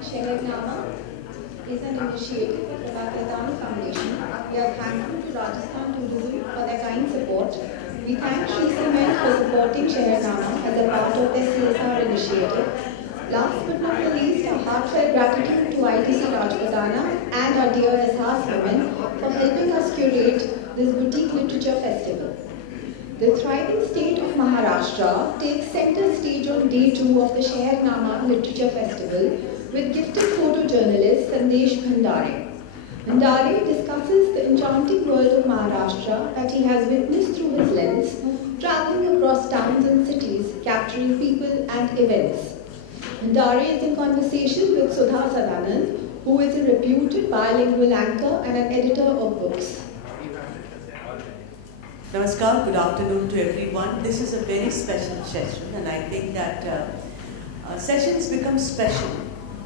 Shaheernama is an initiative of the Pakistan Foundation. We are thankful to Rajasthan Tourism for their kind support. We thank Shree Cement for supporting Shaheernama as a part of their CSR initiative. Last but not the least, a heartfelt gratitude to ITC Rajputana and our dear SR's women for helping us curate this boutique literature festival. The thriving state of Maharashtra takes center stage on day 2 of the Shaheernama Literature Festival with gifted photojournalist Sandesh Bhandare. Bhandare discusses the enchanting world of Maharashtra that he has witnessed through his lens, traveling across towns and cities, capturing people and events. Bhandare is in conversation with Sudha Sadanand, who is a reputed bilingual anchor and an editor of books. Namaskar, good afternoon to everyone. This is a very special session, and I think that sessions become special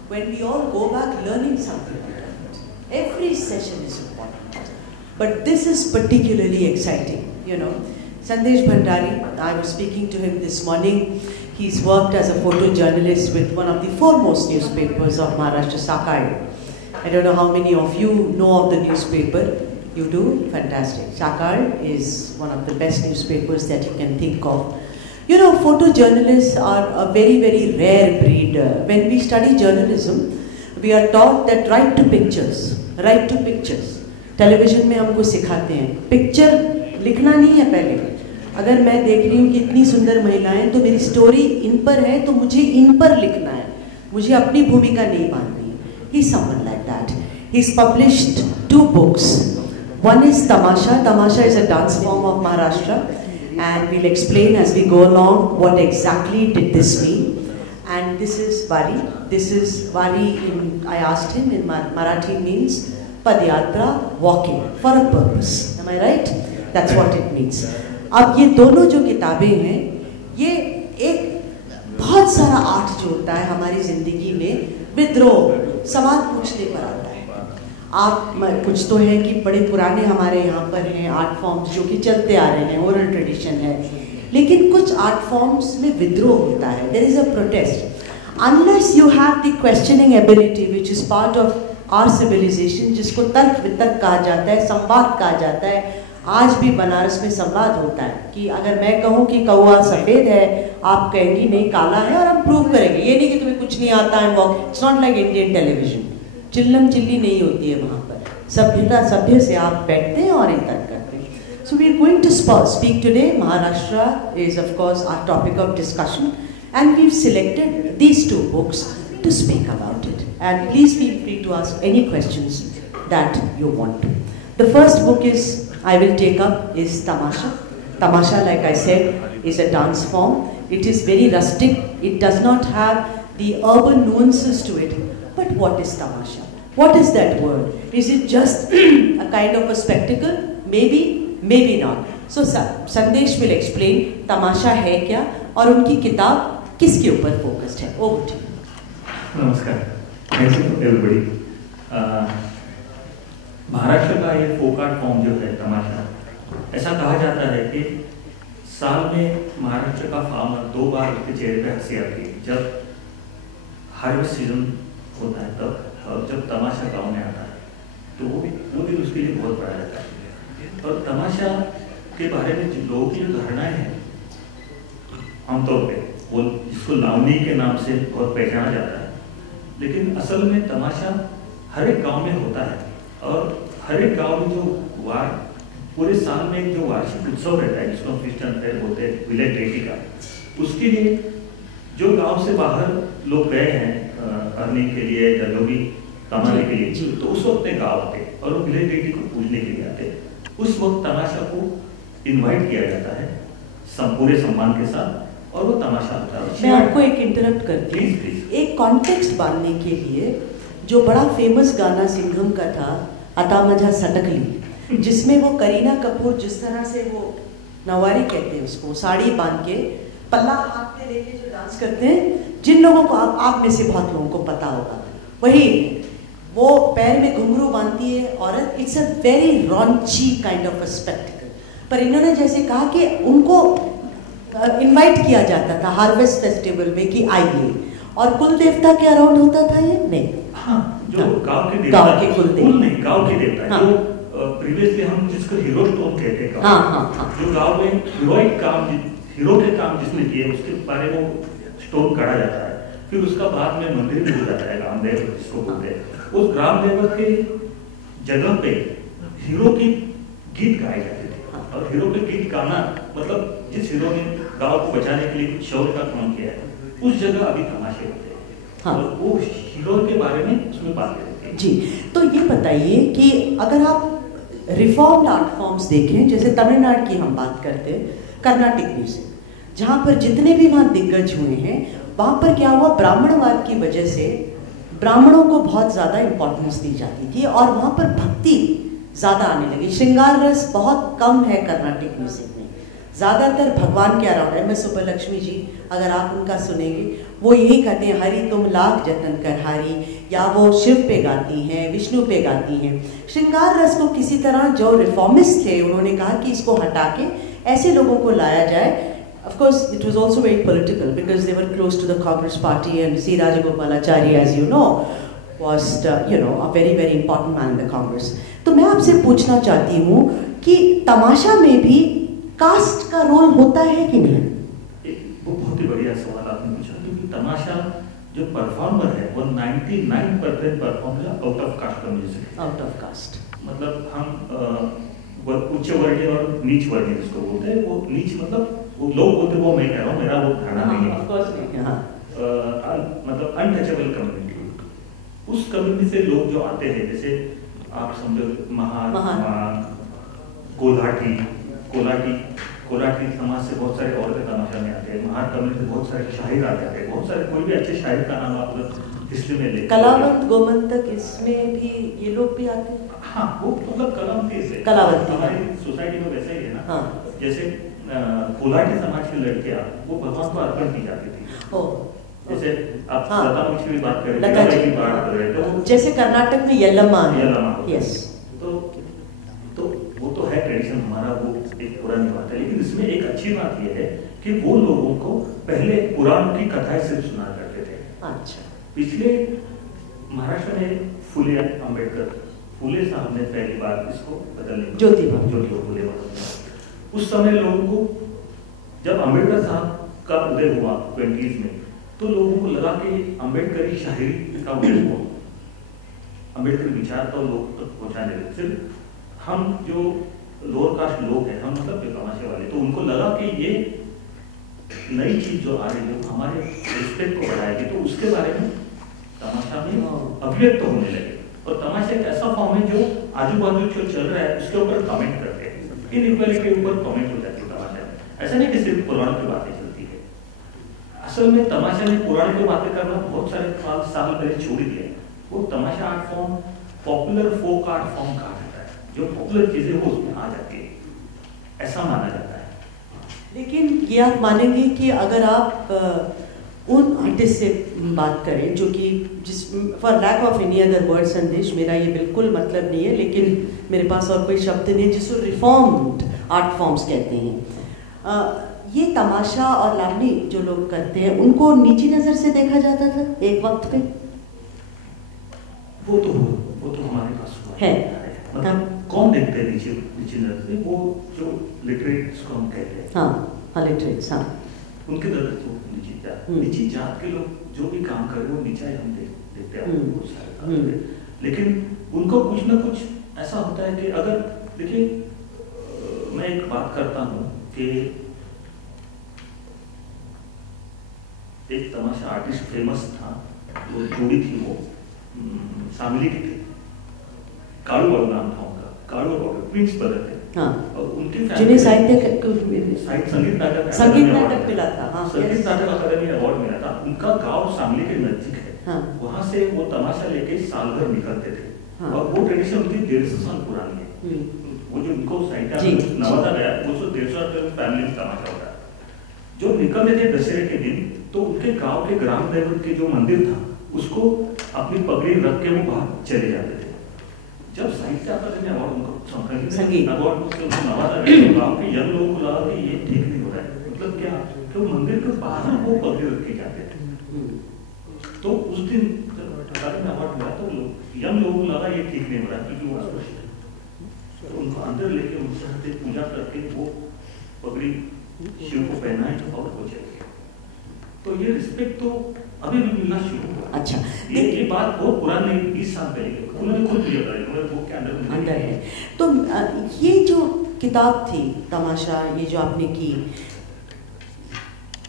when we all go back learning something out of it. Every session is important, but this is particularly exciting. You know, Sandesh Bhandare, I was speaking to him this morning. He's worked as a photojournalist with one of the foremost newspapers of Maharashtra, Sakal. I don't know how many of you know of the newspaper. You do? Fantastic. Sakal is one of the best newspapers that you can think of. You know, photojournalists are a very, very rare breed. When we study journalism, we are taught that write to pictures. Write to pictures. Television में हमको सिखाते हैं. Picture लिखना नहीं है पहले. अगर मैं देख रही हूँ कि इतनी सुंदर महिलाएं, तो मेरी स्टोरी इन पर है, तो मुझे इन पर लिखना है. मुझे अपनी भूमिका नहीं बांधनी है. He's someone like that. He's published 2 books. One is Tamasha. Tamasha is a dance form of Maharashtra, and we'll explain as we go along what exactly did this mean. And this is Wari. This is Wari I asked him, in Marathi means Padyatra, walking, for a purpose. Am I right? That's what it means. अब ये दोनों जो किताबें हैं, ये एक बहुत सारा आर्ट जो होता है हमारी जिंदगी में, विद्रोह, सवाल पूछने पर आता है. आप कुछ तो है कि बड़े पुराने हमारे यहाँ पर हैं आर्ट फॉर्म्स जो कि चलते आ रहे हैं, ओरल ट्रेडिशन है, लेकिन कुछ आर्ट फॉर्म्स में विद्रोह होता है. There is a protest. Unless you have the questioning ability which is part of our civilisation, जिसको तर्क वितर्क कहा जाता है, संवाद कहा जाता है. आज भी बनारस में संवाद होता है कि अगर मैं कहूँ कि कौआ सफ़ेद है, आप कहेंगी नहीं काला है, और हम प्रूव करेंगे. ये नहीं कि तुम्हें कुछ नहीं आता है. It's not like Indian television. चिल्लम चिल्ली नहीं होती है वहाँ पर. सभ्य से आप बैठते हैं और तर्क करते हैं. So we are going to speak today. Maharashtra is of course our topic of discussion, and we've selected these 2 books to speak about it. And please feel free to ask any questions that you want to. The first book I will take up is Tamasha. Tamasha, like I said, is a dance form. It is very rustic. It does not have the urban nuances to it. But what is Tamasha? What is that word? Is it just a kind of a spectacle? Maybe, maybe not. So Sandesh will explain Tamasha है क्या और उनकी किताब किसके ऊपर focused है. Over to you. नमस्कार. Thank you everybody. Maharashtra का ये फोक आर्ट फॉर्म जो है तमाशा, ऐसा कहा जाता है कि साल में महाराष्ट्र का फार्मर 2 बार उसके चेहरे पे हंसी आती है. जब हार्वेस्ट सीजन होता है तब, और जब तमाशा गाँव में आता है तो वो दिन उसके लिए बहुत बड़ा रहता है. और तमाशा के बारे में लोगों की जो धारणाएं हैं आमतौर पे, वो जिसको लावनी के नाम से बहुत पहचाना जाता है, लेकिन असल में तमाशा हर एक गांव में होता है. और हर एक गांव में जो पूरे साल में जो वार्षिक उत्सव रहता है, जिसको हम क्रिश्चियन फेयर बोलते हैं, विलेज डेटी का, उसके लिए जो गांव से बाहर लोग गए हैं अर्निंग के लिए या जो भी कमाने के लिए, तो उस वक्त में गाँव आते और वो विलेज डेटी को पूजने के लिए आते. उस वक्त तमाशा को इन्वाइट किया जाता है पूरे सम्मान के साथ, और वो तमाशा होता है. मैं आपको एक इंटरप्ट करती हूँ. एक कॉन्टेक्स्ट बांधने के लिए, जो बड़ा फेमस गाना सिंघम का था, आता मजा सटकली, जिसमें वो करीना कपूर जिस तरह से वो नवारी कहते हैं उसको, साड़ी बांध के पल्ला हाथ में लेके जो डांस करते हैं, जिन लोगों को आप में से बहुत लोगों को पता होगा, वही वो पैर में घुंघरू बांधती है औरत. It's a very raunchy kind of a spectacled. पर इन्होंने जैसे कहा कि उनको इनवाइट किया जाता था हार्वेस्ट फेस्टिवल में कि आइए, और कुल देवता के अराउंड होता था ये नहीं? हाँ, जो हाँ, गांव के देवता, गांव के कुल देवता नहीं, गांव के देवता, हाँ, जो प्रीवियसली हम जिसको हीरो स्टोन कहते हैं, हाँ, हाँ, हाँ, जो गांव में हीरोइक काम, हीरो के काम जिसने किए उसके बारे में स्टोन काढ़ा जाता है, फिर उसका बाद में मंदिर में हो जाता है, रामदेव जिसको बोलते हैं। उस रामदेव के जगह पे हीरो की गीत गाए जाते थे, और हीरो के गीत गाना मतलब जिस हीरो ने गांव को बचाने के लिए कुछ शौर्य का काम किया है, उस जगह अभी तमाशे होते हैं। हाँ। और वो हीरो के बारे में उसमें बात करते हैं। जी, तो ये बताइए कि अगर आप रिफॉर्म्ड आर्ट फॉर्म्स देखें, जैसे तमिलनाडु की हम बात करते हैं, कर्नाटिक म्यूजिक, जहाँ पर जितने भी वहाँ दिग्गज हुए हैं, वहाँ पर क्या हुआ, ब्राह्मणवाद की वजह से ब्राह्मणों को बहुत ज़्यादा इम्पोर्टेंस दी जाती थी और वहाँ पर भक्ति ज़्यादा आने लगी। श्रृंगार रस बहुत कम है कर्नाटिक म्यूजिक में, ज़्यादातर भगवान के अराउंड। एम एस सुब्बलक्ष्मी जी, अगर आप उनका सुनेंगे, वो यही कहते हैं, हरि तुम लाख जतन कर हारी, या वो शिव पे गाती हैं, विष्णु पे गाती हैं। श्रृंगार रस को किसी तरह जो रिफॉर्मिस्ट थे उन्होंने कहा कि इसको हटा के ऐसे लोगों को लाया जाए। Of course, it was also very political because they were close to the Congress party, and C. Rajagopalachari, as you know, was a very very important man in the Congress. तो मैं आपसे पूछना चाहती हूँ कि तमाशा में भी कास्ट का रोल होता है कि नहीं? वो बहुत ही बढ़िया सवाल आपने पूछा, क्योंकि तमाशा जो परफॉर्मर है वो 99% परफॉर्मर आउट ऑफ कास्ट का म्यूजिक है। आउट ऑफ कास्ट मतलब हम उच्च वर्णीय और नीच वर्णीय जिसको बोलते हैं, वो नीच मतलब वो लोग बोलते, वो मैं कह रहा हूँ, मेरा वो धारणा नहीं है। ऑफ कोर्स नहीं, हाँ। मतलब अनटचेबल कम्युनिटी, उस कम्युनिटी से लोग जो आते हैं, जैसे आप समझो कोलाटी समाज से बहुत सारे औरतें तमाशा में आते हैं। महार कम्युनिटी बहुत सारे शायर आ जाते हैं, बहुत सारे, कोई भी अच्छे शायर का नाम आप हिस्ट्री में ले, कलावंत गोमंतक, इसमें भी ये लोग भी आते हैं। हाँ, वो मतलब कलावंती से, कलावंती हमारी सोसाइटी में वैसे ही है ना। हाँ। जैसे कोलाटी समाज की लड़कियां वो भगवान को अर्पण की जाती थी। जैसे आप लता मंगेशकर की बात कर रहे थे, तो जैसे कर्नाटक में यल्लम्मा है। यस, तो वो तो है ट्रेडिशन हमारा, वो एक पुरानी बात है। लेकिन इसमें एक अच्छी बात यह है कि वो लोगों को पहले पुराण की कथाएं सिर्फ सुना करते थे। अच्छा। पिछले महाराष्ट्र में फुले अम्बेडकर, फुले साहब ने पहली बार इसको बदलने, ज्योतिबा फुले, उस समय लोगों को, जब अम्बेडकर साहब का उदय हुआ 20s में, तो लोगों को लगा कि अम्बेडकरी शायरी का उदय हुआ, अम्बेडकर विचार तो लोग तक पहुंचाने लगे। सिर्फ हम जो लोअर कास्ट लोग हैं, हम मतलब तमाशे वाले, तो उनको लगा कि ये नई चीज जो आ रही है हमारे रिस्पेक्ट को बढ़ाएगी, तो उसके बारे में तमाशा में अभिव्यक्त होने लगे। और तमाशा एक ऐसा फॉर्म है जो आजू बाजू जो चल रहा है उसके ऊपर कमेंट करते हैं, इनइक्वालिटी के ऊपर कमेंट हो जाती है तमाशा में। ऐसा नहीं कि सिर्फ पुराण की बातें चलती है, असल में तमाशा ने पुराण की बातें करना बहुत सारे साल पहले छोड़ दिया। वो tamasha art form popular folk art form कहा जाता है, जो पॉपुलर चीजें वो उसमें आ जाती है, ऐसा माना जाता है। लेकिन ये आप मानेंगे कि अगर आप उन आर्टिस्ट से बात करें जो कि जिस, for lack of any other word संदेश, मेरा ये बिल्कुल मतलब नहीं है, लेकिन मेरे पास और कोई शब्द नहीं जिसको रिफॉर्म्ड आर्ट फॉर्म्स कहते हैं, ये तमाशा और लावनी जो लोग करते हैं उनको नीची नज़र से देखा जाता था एक वक्त पे। वो तो हमारे पास है, मतलब कौन देखते हैं नीचे नज़र से, वो जो लिटरेट्स को हम कहते हैं। हाँ, लिटरेट्स, हाँ, उनके नज़र तो नीची जात के लोग जो भी काम कर रहे हैं वो नीचा ही हम देखते हैं बहुत सारे काम। लेकिन उनको कुछ ना कुछ ऐसा होता है कि अगर देखिए, मैं एक बात करता हूँ कि एक तमाशा आर्टिस्ट फेमस था, वो जोड़ी थी, वो शामिली की थी, कालू बाबू नाम था उनका, कालू बाबू ट्विंस ब्रदर थे। हाँ, और उनके जिन्हें संगीत नाटक मिला था, हाँ, संगीत नाटक अकादमी अवार्ड मिला था। उनका गांव शामली के नजदीक है, हाँ, वहां से वो तमाशा लेके साल भर निकलते थे। हाँ, और वो ट्रेडिशन उनकी 150 साल पुरानी है। वो जो उनको नवाजा गया, वो 150 साल फैमिली में तमाशा होता है। जो निकलते थे दशहरे के दिन, तो उनके गांव के ग्राम देवत के जो मंदिर था उसको अपनी पगड़ी रख के वो बाहर चले जाते थे। जब साहित्य अकादमी अवार्ड उनको संगीत अवार्ड उनको नवाजा गया, तो गांव के यंग लोगों को लगा कि ये ठीक नहीं हो रहा है। मतलब क्या कि वो मंदिर के बाहर वो पगड़ी रख के जाते थे। तो उस दिन जब अवार्ड मिला तो यंग लोगों को लगा ये ठीक नहीं हो रहा क्योंकि वो अस्पृश्य है, तो उनको अंदर लेके उनसे हाथ पूजा करके वो पगड़ी शिव को पहनाए और वो चले गए। तो ये रिस्पेक्ट तो अभी भी मिलना शुरू हुआ। अच्छा, ये बात बहुत पुरानी 20 साल पहले उन्होंने खुद लिया था, उन्होंने बुक के अंदर है। तो ये जो किताब थी तमाशा, ये जो आपने की,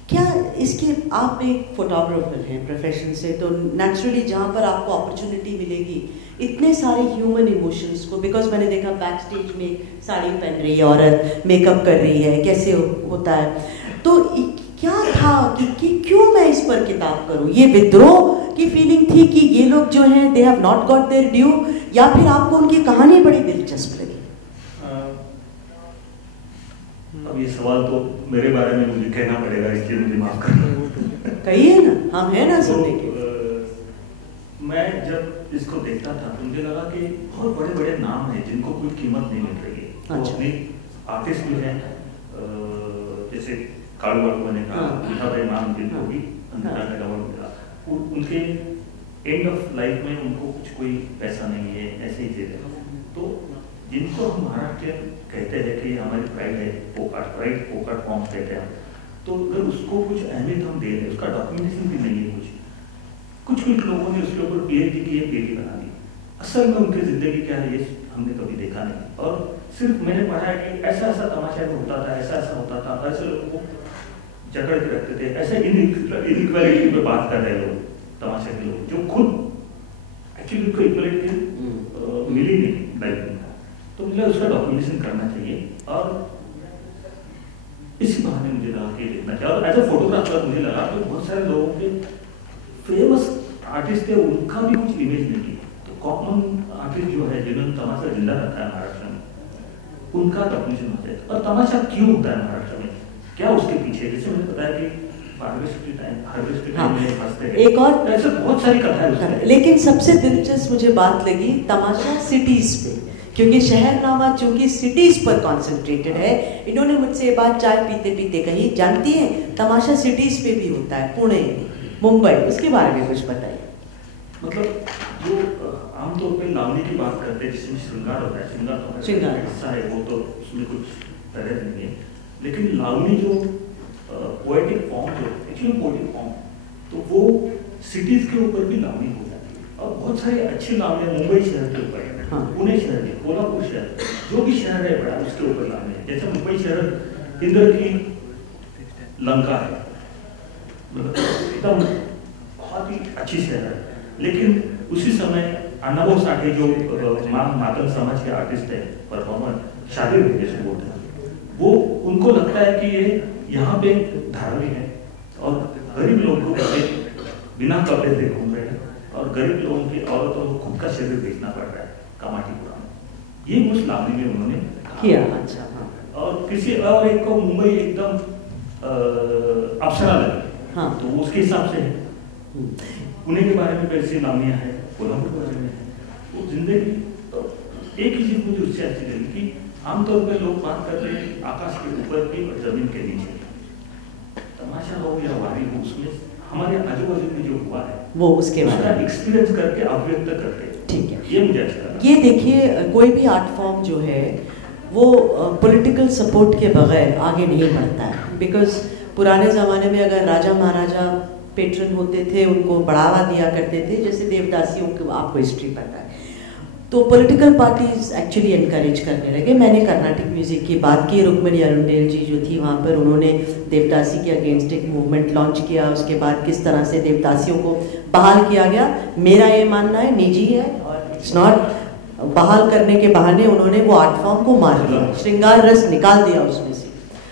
क्या इसके आप एक फोटोग्राफर हैं प्रोफेशन से, तो नेचुरली जहाँ पर आपको अपॉर्चुनिटी मिलेगी इतने सारे ह्यूमन इमोशंस को, बिकॉज मैंने देखा बैक स्टेज में साड़ी पहन रही है औरत, मेकअप कर रही है, कैसे होता है, तो क्या था कि क्यों मैं इस पर किताब करूं? ये विद्रोह की फीलिंग थी कि ये लोग जो हैं they have not got there due, या फिर आपको उनकी कहानी बड़ी दिलचस्प लगी? अब ये सवाल तो मेरे बारे में मुझे कहना पड़ेगा, इसलिए मुझे माफ करना। कहिए ना, हम हैं ना सुनने के। मैं जब इसको देखता था तो मुझे लगा कि बहुत बड़े बड़े नाम हैं जिनको कोई कीमत नहीं मिल रही है। अच्छा। अपने आर्टिस्ट भी हैं, जैसे कालू बाबू ने कहा, मीठा भाई मान जिनको भी अंतर्राष्ट्रीय अवार्ड मिला, उनके एंड ऑफ लाइफ में उनको कुछ कोई पैसा नहीं है, ऐसे ही चीजें। तो जिनको हम महाराष्ट्र कहते हैं कि हमारी प्राइड है, पोकार्ट फॉर्म कहते हैं, तो अगर उसको कुछ अहमियत हम दे रहे, उसका डॉक्यूमेंटेशन भी नहीं है कुछ लोगों ने उसके ऊपर पीएचडी की है, पीएचडी बना दी। असल में उनकी जिंदगी क्या है ये हमने कभी देखा नहीं, और सिर्फ मैंने पढ़ा है कि ऐसा ऐसा तमाशा होता था, ऐसा ऐसा होता था, ऐसे लोगों को जकड़ के रखते थे, ऐसे इनइक्वालिटी पे बात कर रहे लोग, तमाशा के लोग, जो खुद एक्चुअली उनको इक्वालिटी मिली नहीं लाइफ में। तो मुझे उसका डॉक्यूमेंटेशन करना चाहिए, और इसी बहाने मुझे लगा कि लिखना चाहिए। और एज अ फोटोग्राफर मुझे लगा कि बहुत सारे लोगों के फेमस आर्टिस्ट थे, उनका भी कुछ इमेज नहीं है, तो कॉमन आर्टिस्ट जो है जिन्होंने तमाशा जिंदा रखा है महाराष्ट्र में, उनका डॉक्यूमेंटेशन होता है। और तमाशा क्यों होता है महाराष्ट्र में, क्या उसके पीछे, जैसे मैंने बताया कि हार्वेस्ट टाइम में फंसते हैं, एक और ऐसे बहुत सारी कथाएं। लेकिन सबसे दिलचस्प मुझे बात लगी तमाशा सिटीज पे, क्योंकि शहरनामा चूंकि सिटीज पर कॉन्सेंट्रेटेड है। इन्होंने मुझसे ये बात चाय पीते पीते कही, जानती हैं तमाशा सिटीज पे भी होता है, पुणे, मुंबई, उसके बारे में कुछ बताइए। मतलब जो आमतौर पे लावनी की बात करते हैं जिसमें श्रृंगार होता है, श्रृंगार हिस्सा है वो, तो उसमें कुछ तरह नहीं है, लेकिन लावनी जो पोएटिक फॉर्म, जो एक्चुअली पोएटिक फॉर्म, तो वो सिटीज के ऊपर भी लावनी हो जाती है, और बहुत सारी अच्छी लावनी मुंबई शहर के ऊपर है, पुणे शहर के, कोल्हापुर शहर, जो भी शहर है बड़ा उसके ऊपर लावनी है। जैसे मुंबई शहर इंद्र की लंका है, एकदम बहुत ही अच्छी शहर है, लेकिन उसी समय अन्नाभाऊ साठे जो मातंग समाज के आर्टिस्ट है, परफॉर्मर, शादी जैसे बोलते हैं, वो उनको लगता है कि ये यहाँ पे धार्मिक है, और गरीब लोगों को बिना कपड़े से घूम रहे हैं, और गरीब लोगों की औरतों को खुद का शरीर बेचना पड़ रहा है कामाठीपुरा में। ये उस लावनी में उन्होंने किया। अच्छा, हाँ। और किसी और एक को मुंबई एकदम अप्सरा लगे, हाँ, तो उसके हिसाब से है। पुणे के बारे में कैसी लावनियां है, कोल्हापुर के बारे में है, वो जिंदगी। तो एक ही चीज मुझे उससे अच्छी लगी कि आमतौर पर लोग बात करते हैं आकाश के ऊपर की और जमीन के नीचे, तमाशा हो या वारी हो, उसमें हमारे आजू बाजू में जो हुआ है वो उसके बारे में एक्सपीरियंस करके अभिव्यक्त करते हैं। ठीक है, ये मुझे अच्छा लगा। ये देखिए, कोई भी आर्ट फॉर्म जो है वो पॉलिटिकल सपोर्ट के बगैर आगे नहीं बढ़ता है, बिकॉज पुराने ज़माने में अगर राजा महाराजा पेट्रन होते थे, उनको बढ़ावा दिया करते थे, जैसे देवदासियों को आपको हिस्ट्री पता है, तो पॉलिटिकल पार्टीज एक्चुअली एनकरेज करने लगे। मैंने कर्नाटिक म्यूजिक की बात की, रुक्मिणी अरुंडेल जी जो थी वहाँ पर, उन्होंने देवदासी के अगेंस्ट एक मूवमेंट लॉन्च किया। उसके बाद किस तरह से देवदासियों को बहाल किया गया, मेरा ये मानना है निजी है, और इट्स नॉट, बहाल करने के बहाने उन्होंने वो आर्ट फॉर्म को मार दिया, श्रृंगार रस निकाल दिया उसमें से,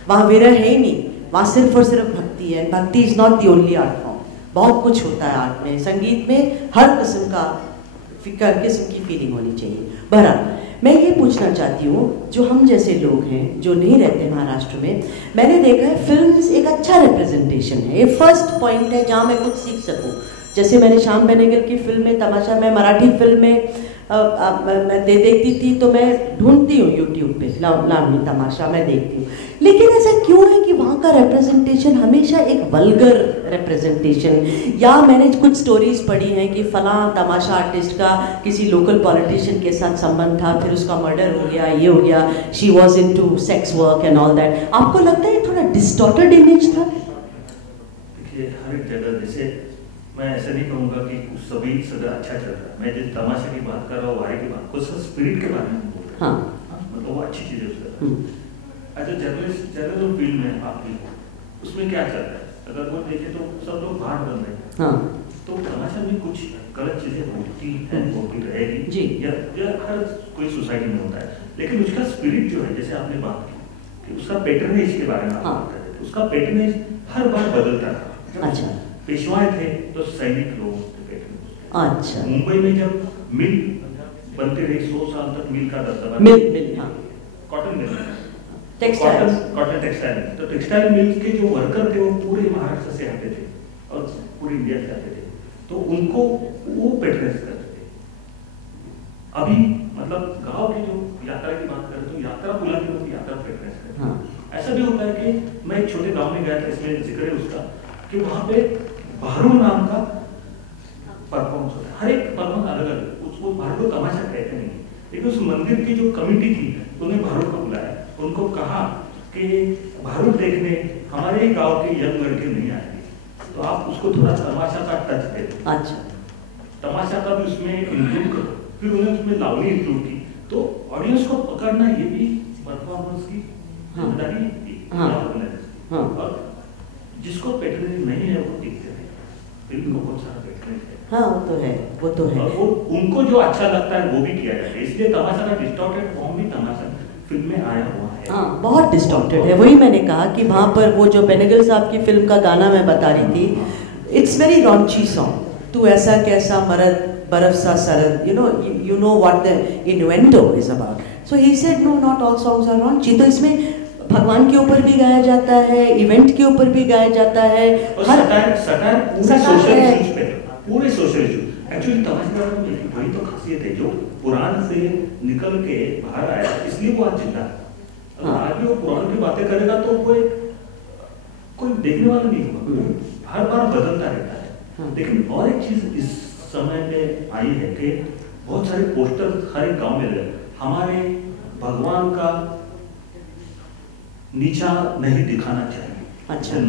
वहाँ विरह है ही नहीं, वहाँ सिर्फ और सिर्फ भक्ति है। भक्ति is not the only art form, बहुत कुछ होता है आर्ट में, संगीत में हर किस्म की फीलिंग होनी चाहिए। बहरहाल मैं ये पूछना चाहती हूँ, जो हम जैसे लोग हैं जो नहीं रहते महाराष्ट्र में, मैंने देखा है फिल्म्स एक अच्छा रिप्रेजेंटेशन है, ये फर्स्ट पॉइंट है जहाँ मैं कुछ सीख सकूँ। जैसे मैंने श्याम बेनेगल की फिल्म में तमाशा, मैं मराठी फिल्म में मैं देखती थी तो मैं ढूंढती हूँ यूट्यूब पे लावनी तमाशा मैं देखती हूँ, लेकिन ऐसा क्यों है कि वहाँ का रिप्रेजेंटेशन हमेशा एक वल्गर रिप्रेजेंटेशन, या मैंने कुछ स्टोरीज पढ़ी हैं कि फलां तमाशा आर्टिस्ट का किसी लोकल पॉलिटिशियन के साथ संबंध था, फिर उसका मर्डर हो गया, ये हो गया, she was into sex work and all that. आपको लगता है थोड़ा डिस्टॉर्टेड इमेज था? देखिए हर एक जगह, जैसे मैं ऐसा नहीं कहूँगा कि सभी सदा अच्छा चल रहा है। मैं जिस तमाशे की बात कर रहा हूँ, वारी की बात, कुछ स्पिरिट के बारे में बोल रहा हूँ। हाँ, मतलब वो अच्छी चीज़ है उसका। अच्छा, जर्नलिज्म फील्ड में आप भी उसमें क्या चल रहा है, अगर वो देखे तो सब लोग बाहर बन रहे हैं। हाँ, तो तमाशा में कुछ गलत चीज़ें होती हैं, होती रहेगी जी, या हर कोई सोसाइटी में होता है, लेकिन उसका स्पिरिट जो है, जैसे आपने बात की कि उसका पैटर्नेज के बारे में आप बात कर रहे थे, उसका पैटर्नेज हर बार बदलता था। अच्छा, पेशवाएं थे तो सैनिक लोग थे। अच्छा, मुंबई में जब मिल बनती रही 100 साल तक मिल का दबदबा, मिल, हाँ, cotton mill, textile, cotton textile, तो टेक्सटाइल मिल के जो वर्कर थे वो पूरे महाराष्ट्र से आते थे और पूरे इंडिया से आते थे, तो उनको वो पेट्रेस करते थे। अभी मतलब गांव की जो यात्रा की बात करें तो यात्रा बुलाते लोग यात्रा पेट्रेस करते। हाँ, ऐसा भी होता है कि मैं एक छोटे गांव में गया था, इसमें जिक्र है उसका, कि वहाँ पे भारू नाम का परफॉर्मेंस होता है। हर एक परफॉर्मेंस अलग अलग, उसको भारू तमाशा कहते नहीं, लेकिन उस मंदिर की जो कमिटी थी उन्होंने भारू को बुलाया, उनको कहा कि भारू देखने हमारे ही गांव के यंग लड़के नहीं आएंगे, तो आप उसको थोड़ा तमाशा का टच दे। अच्छा, तमाशा का भी उसमें इंक्लूड करो। फिर उन्होंने उसमें लावनी इंक्लूड की, तो ऑडियंस को पकड़ना ये भी परफॉर्मेंस की जिम्मेदारी। और जिसको पैटर्नेज नहीं है वो दिखते हैं, फिल्म को बहुत सारा पैटर्नेज है। हाँ, वो तो है, वो तो है। और वो उनको जो अच्छा लगता है वो भी किया जाता है, इसलिए तमाशा का डिस्टॉर्टेड फॉर्म भी तमाशा फिल्म में आया हुआ है। हाँ, बहुत डिस्टॉर्टेड है। वही मैंने कहा कि वहाँ पर वो जो बेनेगल साहब की फिल्म का गाना मैं बता रही थी, इट्स वेरी रॉन्ची सॉन्ग, तू ऐसा कैसा मर्द बर्फ सा सरद, you know what the innuendo is about. So he said no, not all songs are raunchy. तो इसमें भगवान के ऊपर भी गाया जाता है, इवेंट के ऊपर भी गाया जाता है, हर सटायर पूरे सोशल इश्यूज पे, पूरे सोशल इश्यू। एक्चुअली तमाशा में बड़ी तो खासियत है, जो पुराण से निकल के बाहर आया, इसलिए वो आज जिंदा है। अगर आज भी वो पुराण की बातें करेगा तो कोई देखने वाला नहीं होगा, हर बार बदलता रहता है। लेकिन और एक चीज इस समय पे आई है कि बहुत सारे पोस्टर हर एक गांव में लगे, हमारे भगवान का नीचा नहीं दिखाना चाहिए। अच्छा,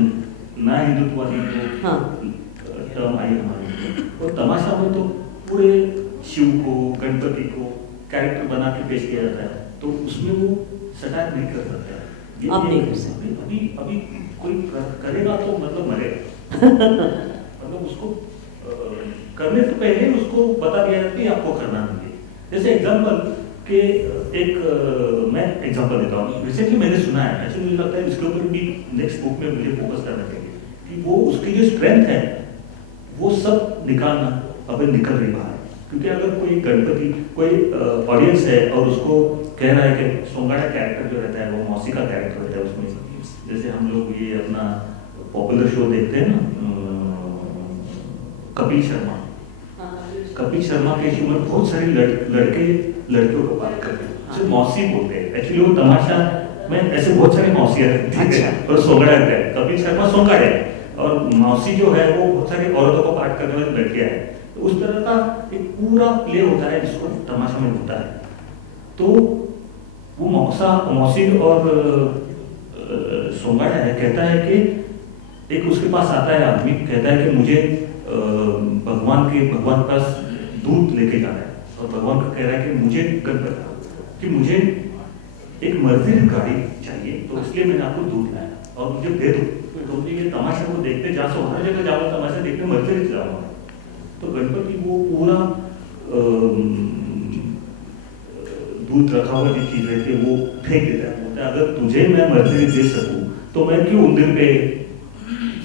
ना हिंदुत्ववादी टर्म आई हमारे, और तमाशा में तो पूरे शिव को, गणपति को कैरेक्टर बना के पेश किया जाता है, तो उसमें वो सटायर नहीं कर सकता। आप नहीं कर सकते। अभी कोई करेगा तो मतलब मरेगा। मतलब उसको करने से पहले उसको बता दिया जाता है आपको करना नहीं है। जैसे एग्जाम्पल के मैं एग्जांपल देता हूँ, रिसेंटली मैंने सुना है, एक्चुअली मुझे लगता है इसके ऊपर भी नेक्स्ट बुक में मुझे फोकस करना चाहिए कि वो उसकी जो स्ट्रेंथ है वो सब निकालना अभी निकल रही बाहर। क्योंकि अगर कोई गणपति कोई ऑडियंस है और उसको कह रहा है कि सोंगाड़ा कैरेक्टर जो रहता है वो मौसी का कैरेक्टर रहता है उसमें, जैसे हम लोग ये अपना पॉपुलर शो देखते हैं ना कपिल शर्मा, कपिल शर्मा के शो में बहुत सारे लड़के लड़कियों को बात करते हैं, सिर्फ मौसी बोलते हैं। एक्चुअली वो तमाशा में ऐसे बहुत सारे मौसियाँ हैं और सोंगड़ा है, कपिल शर्मा सोंगड़ा है और मौसी जो है वो बहुत सारी औरतों को पाठ करने वाली लड़कियाँ हैं। तो उस तरह का एक पूरा प्ले होता है जिसको तमाशा में होता है। तो वो मौसी और सोंगड़ा है, कहता है कि एक उसके पास आता है आदमी, कहता है कि मुझे भगवान के पास दूध लेके जाना है, और भगवान को कह रहा है कि मुझे एक मर्सिडीज गाड़ी चाहिए, तो इसलिए मैंने आपको दूध लाया और मुझे दे दो। तो ये तमाशा को देखते जा सो हर जगह जाओ तमाशा देखते मर्सिडीज जाओ। तो गणपति वो पूरा दूध रखा हुआ जो चीज रहती है वो फेंक देता है, बोलता है अगर तुझे मैं मर्सिडीज दे सकूं तो मैं क्यों उन दिन पे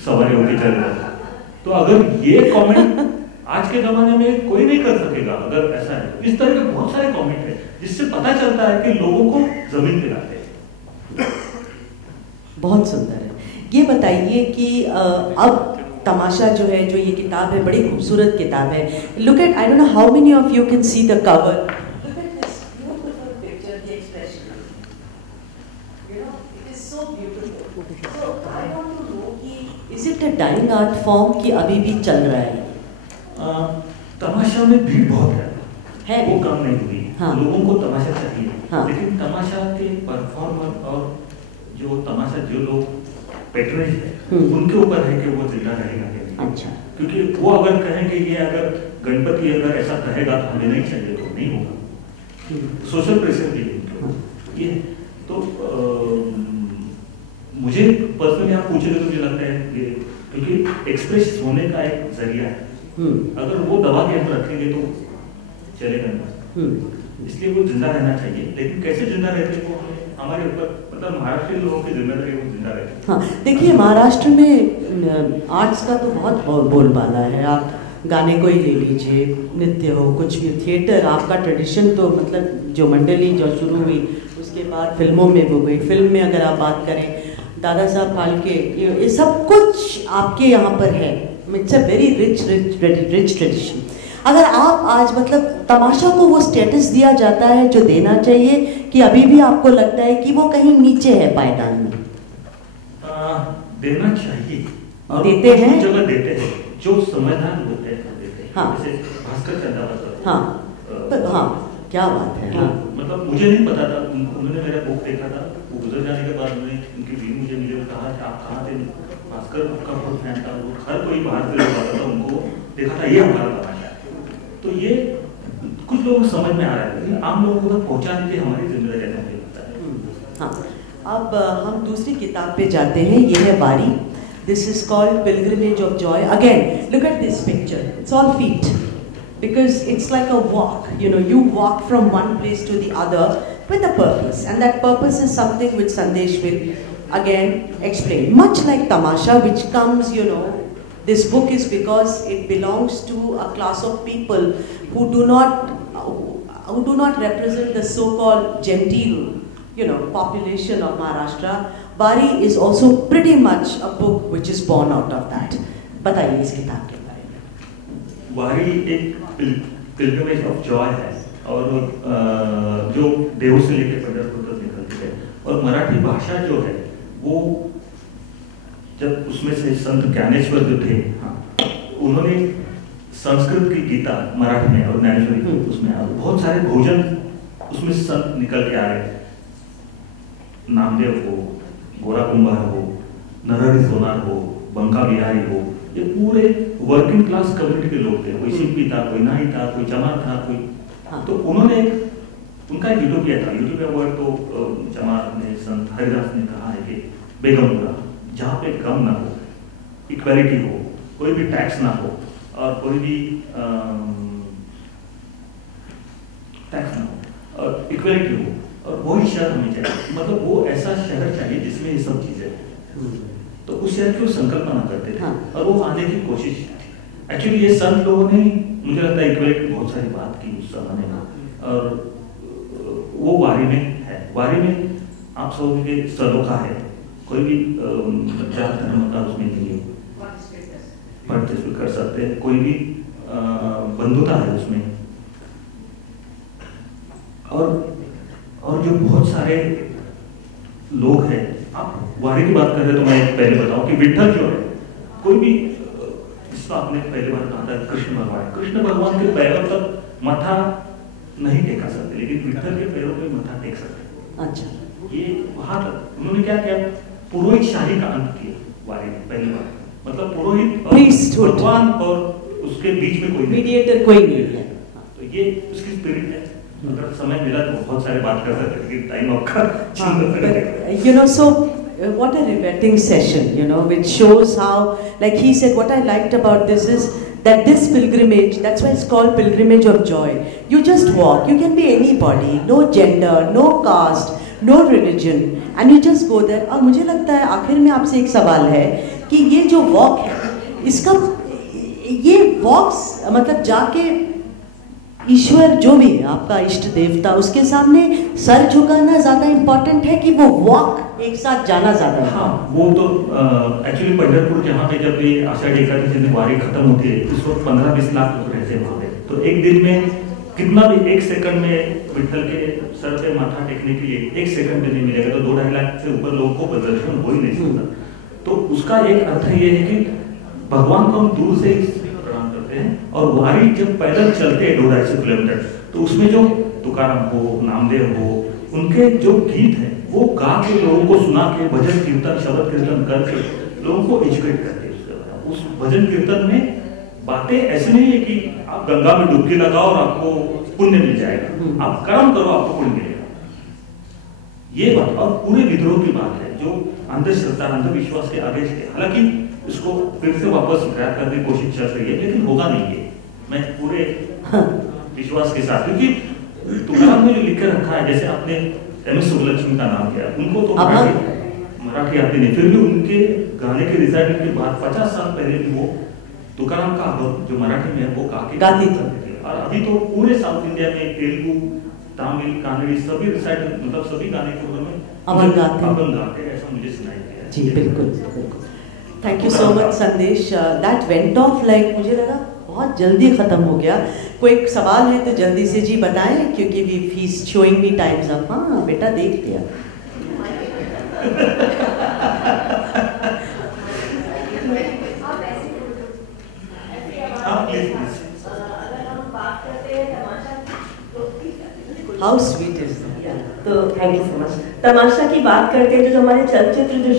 सवारी होके चल रहा। तो अगर ये कमेंट आज के जमाने में कोई नहीं कर सकेगा अगर ऐसा है। इस तरह के बहुत सारे कमेंट है जिससे पता चलता है कि लोगों को जमीन पे लाते हैं। बहुत सुंदर है। ये बताइए कि अब तमाशा जो है, जो ये किताब है, बड़ी खूबसूरत किताब है. Look at, I don't know how many of you can see the cover. Look at this beautiful picture, the expression. You know, it is so beautiful. So I want to know कि is it a dying art form कि अभी भी चल रहा है? तमाशा में भीड़ बहुत है, वो कम नहीं हुई. हाँ. लोगों को तमाशा चाहिए. हाँ. लेकिन तमाशा के परफॉर्मर और जो तमाशा जो लोग पैट्रनेज है उनके ऊपर है कि वो जिंदा रहेगा कि नहीं. अच्छा. क्योंकि वो अगर कहें कि ये अगर गणपति अगर ऐसा कहेगा तो हमें नहीं चाहिए तो नहीं होगा. सोशल प्रेशर भी है ये. तो मुझे पर्सनली आप पूछे तो मुझे लगता है कि क्योंकि एक्सप्रेस होने का एक जरिया है, अगर वो दबा के अंदर रखेंगे तो चलेगा नहीं. इसलिए वो जिंदा रहना चाहिए. लेकिन कैसे जिंदा रहते वो हमारे ऊपर, मतलब महाराष्ट्र के लोगों की जिम्मेदारी वो जिंदा रहते. हाँ, देखिए महाराष्ट्र में आर्ट्स का तो बहुत बोलबाला है. आप गाने को ही ले लीजिए, नृत्य हो, कुछ भी, थिएटर, आपका ट्रेडिशन तो मतलब जो मंडली जो शुरू हुई उसके बाद फिल्मों में वो गई. फिल्म में अगर आप बात करें, दादा साहब फाल्के, ये सब कुछ आपके यहाँ पर है. It's a very rich tradition. अगर आप आज मतलब तमाशा को वो स्टेटस दिया जाता है जो देना चाहिए, कि अभी भी आपको लगता है कि वो कहीं नीचे है पायदान में? देना चाहिए. देते हैं, जगह देते हैं, जो समझदार होते हैं देते हैं. हाँ. जैसे भास्कर चंद्रावत. हाँ. हाँ, क्या बात है. हाँ. मतलब मुझे नहीं पता था, उन्होंने मेरा बुक देखा था, वो गुजर जाने के बाद उन्होंने उनकी टीम मुझे मिले, कहा कि आप कहाँ थे. भास्कर का बहुत फैन था, वो हर कोई बाहर से लोग आता था, उनको देखा था ये हमारा तमाशा है. तो ये कुछ लोगों को समझ में आ रहा है, लेकिन आम लोगों को तक पहुँचाने की हमारी जिम्मेदारी है. हाँ. अब हम दूसरी किताब पे जाते हैं. ये है वारी. This is called Pilgrimage of Joy. Again, look at this picture. It's all feet. Because it's like a walk. You know, you walk from one place to the other with a purpose. And that purpose is something which Sandesh will again explain. Much like Tamasha, which comes, you know, this book is because it belongs to a class of people who do not represent the so-called genteel, you know, population of Maharashtra. Wari is also pretty much a book which is born out of that. बताइए इस किताब के बारे में. वारी एक pilgrimage of Joy है, और जो देव से लेकर पंढरपुर तक निकलती है. और मराठी भाषा जो है वो, जब उसमें से संत ज्ञानेश्वर जो थे, हाँ, उन्होंने संस्कृत की गीता मराठी में और ज्ञानेश्वरी उसमें बहुत सारे भोजन उसमें संत निकल के आ रहे. नामदेव हो, गोरा कुंभार हो, नरहरि सोनार हो, बंका बिहारी हो, ये पूरे वर्किंग क्लास कम्युनिटी के लोग थे. कोई शिल्पी था, कोई नाई था, कोई चमार था, कोई. हाँ. तो उन्होंने उनका यूट्यूब किया था. यूट्यूब पे वर्ड तो चमार ने, संत हरिदास ने कहा है कि बेगमपुरा, जहाँ पे गम ना हो, इक्वालिटी हो, कोई भी टैक्स ना हो, और कोई भी टैक्स ना हो, और इक्वालिटी हो, और वही शहर हमें चाहिए. मतलब वो ऐसा शहर चाहिए जिसमें ये सब चीजें हैं. तो उस शहर की वो संकल्पना करते थे. हाँ. और वो आने की कोशिश. एक्चुअली ये संत लोगों ने, मुझे लगता है, इक्वालिटी की बहुत सारी बात की उस जमाने में, और वो वारी में है. वारी में आप सब के सलोखा है, कोई भी जात धर्म का उसमें नहीं है, पार्टिसिपेट कर सकते हैं. कोई भी बंधुता है उसमें. और जो बहुत सारे लोग हैं. आप वारी की बात कर रहे हैं तो मैं पहले बताऊं कि विठल जो है, कोई भी, इसको आपने पहले बार कहा था कृष्ण भगवान. कृष्ण भगवान के पैरों तक माथा नहीं टेका सकते, लेकिन विठल के पैरों पे माथा टेक सकते. अच्छा. ये वहां तक उन्होंने क्या किया, पुरोहित शाही का अंत किया वारी में पहली बार. मतलब पुरोहित और भगवान और उसके बीच में कोई मीडिएटर कोई नहीं है. तो ये उसकी स्पिरिट है. अगर समय मिला तो बहुत सारे बात कर सकते हैं, लेकिन टाइम आपका. You know, so what a riveting session, you know, which shows how, like he said, what I liked about this is that this pilgrimage, that's why it's called Pilgrimage of Joy. You just walk, you can be anybody, no gender, no caste, no religion, and you just go there. और मुझे लगता है आखिर में आपसे एक सवाल है कि ये जो वॉक है, इसका ये वॉक्स मतलब जाके ईश्वर जो भी है, आपका इष्ट देवता, उसके सामने सर झुकाना ज़्यादा इम्पोर्टेंट है कि वो वॉक एक साथ जाना ज़्यादा है? हाँ, वो तो एक्चुअली पंढरपुर जहाँ पे जब ये आषाढ़ी एकादशी की वारी खत्म होती है, उस वक्त 15-20 लाख लोग रहते हैं वहाँ पे। तो एक दिन में कितना भी 1 सेकंड में विठल के सर पे माथा टेकने के लिए 1 सेकंड भी नहीं मिलेगा, तो 2-2.5 लाख से ऊपर लोगों को दर्शन हो ही नहीं सकता। तो उसका एक अर्थ ये है कि भगवान को हम दूर से प्रणाम करते हैं, और वारी जब पैदल चलते हैं 200-250 किलोमीटर, तो उसमें जो तुकाराम हो, नामदेव हो, उनके जो गीत हैं वो गा के लोगों को सुना के, भजन कीर्तन शब्द कीर्तन करके लोगों को एजुकेट करते हैं। उस भजन कीर्तन में बातें ऐसे नहीं है कि आप गंगा में डुबकी लगाओ और आपको पुण्य मिल जाएगा, आप कर्म करो आपको पुण्य मिलेगा, ये बात। और पूरे विद्रोह की बात है जो अंधश्रद्धा अंधविश्वास के आगे से, हालांकि इसको फिर से वापस ग्रैब करने की कोशिश चल रही है, लेकिन होगा नहीं ये, मैं पूरे विश्वास के साथ, क्योंकि तुकाराम ने जो लिख कर रखा है, जैसे आपने एम.एस. सुब्बलक्ष्मी का नाम किया, उनको तो मराठी आती नहीं, फिर भी उनके गाने के रिसाइटल के बाद 50 साल पहले भी वो तुकाराम का अभंग जो मराठी में है वो गाती थी। और अभी तो पूरे साउथ इंडिया में तेलुगु, तमिल, कन्नड़ी सभी रिसाइटल, मतलब सभी गाने के ऊपर में अभंग गाते हैं, ऐसा मुझे सुनाई दिया। जी बिल्कुल बिल्कुल। थैंक यू सो मच संदेश, दैट वेंट ऑफ लाइक, मुझे लगा बहुत जल्दी खत्म हो गया। कोई एक सवाल है तो जल्दी से जी बताएं, क्योंकि we fees showing me times up. हाँ बेटा देख लिया। हाउ स्वीट इज तो थैंक यू सो मच। तमाशा की बात करते हैं, जो हमारे चलचित्र जो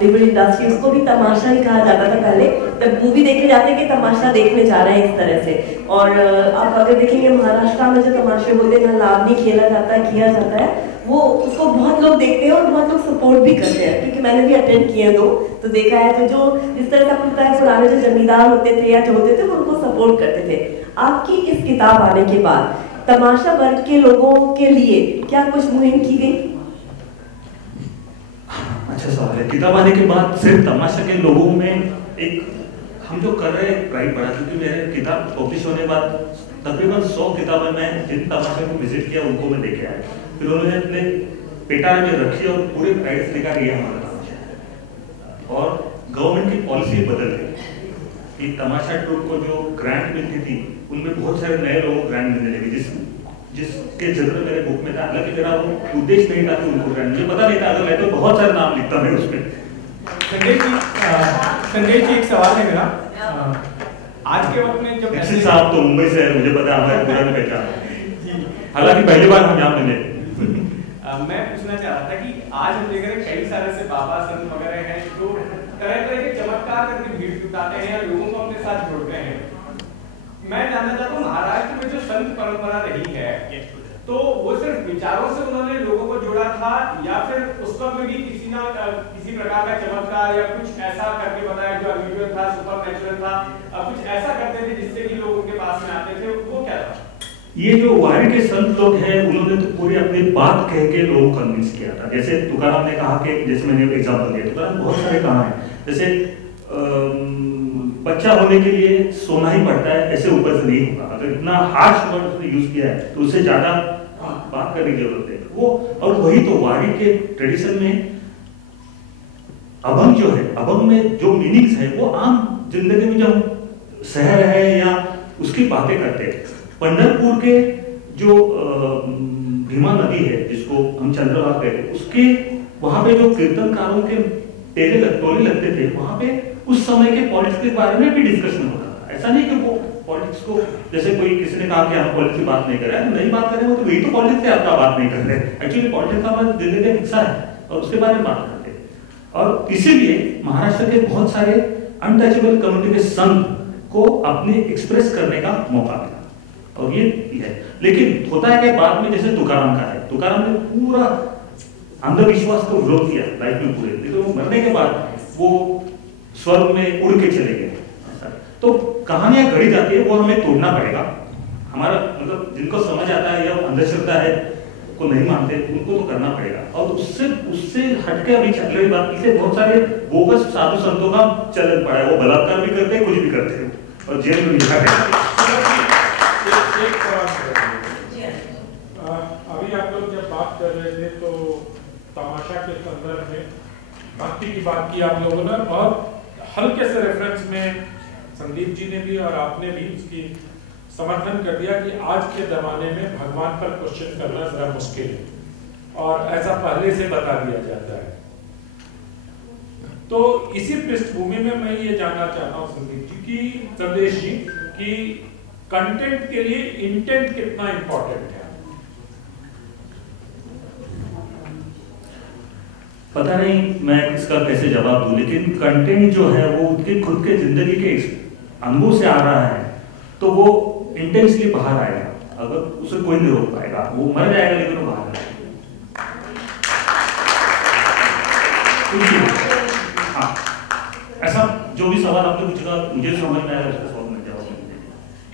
बॉलीवुड इंडस्ट्री, उसको भी तमाशा ही कहा जाता था पहले। तब मूवी देखने जाते कि तमाशा देखने जा रहे हैं इस तरह से। और आप अगर देखेंगे महाराष्ट्र में जो तमाशे होते हैं, लावनी खेला जाता है, किया जाता है, वो उसको बहुत लोग देखते हैं और बहुत लोग सपोर्ट भी करते हैं, क्योंकि मैंने भी अटेंड किए दो, तो देखा है। तो जो जिस तरह से आपको पता है पुराने जो जमींदार होते थे या जो होते थे वो उनको सपोर्ट करते थे। आपकी इस किताब आने के बाद तमाशा वर्ग के लोगों के लिए क्या कुछ मुहिम की गई? अच्छा सवाल है। किताब आने के बाद सिर्फ तमाशा के लोगों में एक हम जो कर रहे हैं राइट बढ़ा, क्योंकि मेरे किताब पब्लिश होने के बाद तकरीबन 100 किताबें मैं जिन तमाशा को विजिट किया उनको मैं देखे आया, फिर उन्होंने अपने पेटार में रखी और पूरे प्राइस दिखा कि हमारा तमाशा है। और गवर्नमेंट की पॉलिसी बदल गई कि तमाशा ट्रूप को जो ग्रांट मिलती थी उनमें बहुत सारे नए लोगों को ग्रांट मिलने लगे, जिसके जरूरत मेरे बुक में था। हालांकि मेरा वो उद्देश्य नहीं था कि उनको ग्रांट, मुझे पता नहीं था, अगर मैं तो बहुत सारे नाम लिखता मैं उसमें। संदेश जी एक सवाल है मेरा, आज के वक्त में जब साहब तो मुंबई से है, मुझे पता है, हमारे पुराने पहचान, हालांकि पहली बार हम यहाँ मिले। मैं पूछना चाह रहा था कि आज हम देख रहे हैं कई सारे से बाबा संत वगैरह हैं जो तरह तरह के चमत्कार करके भीड़ जुटाते हैं या लोगों को अपने साथ जोड़ते हैं। मैं जानना चाहता हूँ महाराष्ट्र में जो संत परंपरा रही है, तो वो सिर्फ विचारों से उन्होंने लोगों को जोड़ा था, या फिर उस वक्त भी किसी प्रकार का चमत्कार या कुछ ऐसा करके बताया जो अनयूजुअल था, सुपर नेचुरल था, कुछ ऐसा करते थे जिससे कि लोग उनके पास में आते थे, वो क्या था? ये जो वारी के संत लोग हैं उन्होंने तो पूरी अपनी बात कह के लोगों को कन्विंस किया था। जैसे तुकाराम ने कहा कि, जैसे मैंने एग्जांपल दिया, तुकाराम बहुत सारे कहा है, जैसे बच्चा होने के लिए सोना ही पड़ता है, ऐसे ऊपर से नहीं होगा। अगर इतना हार्श वर्ड उसने यूज किया है तो उससे ज्यादा बात करने की जरूरत है वो। और वही तो वारी के ट्रेडिशन में अभंग जो है, अभंग में जो मीनिंग्स है वो आम जिंदगी में जब शहर है या उसकी बातें करते हैं। पंढरपुर के जो भीमा नदी है जिसको हम चंद्रभागा कहते हैं, उसके वहां पे जो कीर्तनकारों के टोले लगते थे, वहां पे उस समय के पॉलिटिक्स के बारे में भी डिस्कशन होता था। ऐसा नहीं कि वो पॉलिटिक्स को, जैसे कोई किसी ने कहा कि हम पॉलिटिक्स की बात नहीं कर रहे हैं, नहीं बात कर रहे हो तो वही तो पॉलिटिक्स है, आपका बात नहीं कर रहे। एक्चुअली पॉलिटिक्स का हमारा दिल्ली का हिस्सा है और उसके बारे में बात करते हैं। और इसीलिए महाराष्ट्र के बहुत सारे अनटचेबल कम्युनिटी के संत को अपने एक्सप्रेस करने का मौका मिला, और ये है। लेकिन होता है कि बाद में जैसे तुकाराम का है, तुकाराम ने पूरा अंधविश्वास को विरोध किया लाइफ में पूरे, लेकिन वो मरने के बाद वो स्वर्ग में उड़ के चले गए। तो कहानियां घड़ी जाती है, वो हमें तोड़ना पड़ेगा। हमारा मतलब जिनको समझ आता है या अंधश्रद्धा है को नहीं मानते, उनको तो करना पड़ेगा। और उससे हटके अभी चल रही बात, इसे बहुत सारे बोगस साधु संतों का चलन पड़ा है, वो बलात्कार भी करते हैं, कुछ भी करते हैं और जेल में भी जाते हैं। एक सवाल अभी आप लोग जब बात कर रहे थे तो तमाशा के संदर्भ में भक्ति की बात की आप लोगों ने, बहुत हल्के से रेफरेंस में संदीप जी ने भी और आपने भी उसकी समर्थन कर दिया कि आज के जमाने में भगवान पर क्वेश्चन करना जरा मुश्किल है और ऐसा पहले से बता दिया जाता है। तो इसी पृष्ठभूमि में मैं ये जानना चाहता हूँ संदीप जी की, संदेश जी की, कंटेंट के लिए इंटेंट कितना इंपॉर्टेंट है? पता नहीं मैं इसका कैसे जवाब दूं, लेकिन कंटेंट जो है वो उनके खुद के जिंदगी के अनुभव से आ रहा है तो वो इंटेंसली बाहर आएगा। अगर उसे कोई नहीं रोक पाएगा, वो मर जाएगा लेकिन वो बाहर आएगा। हाँ, ऐसा जो भी सवाल आपने पूछा मुझे समझ में आया उसका सवाल में जवाब देंगे।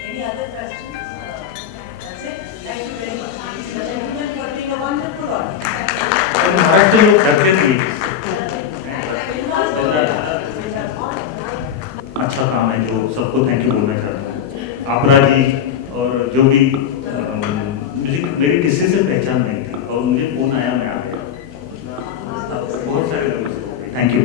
Any other questions? That's it. Thank you very much. Gentlemen, you are doing a wonderful audience. Maharashtra लोग डरते थे। अच्छा काम है जो सबको थैंक यू बोलना चाहता हूँ। आपरा जी और जो भी मुझे मेरी किसी से पहचान नहीं थी और मुझे फोन आया, मैं आ गया। बहुत सारे लोगों से थैंक यू।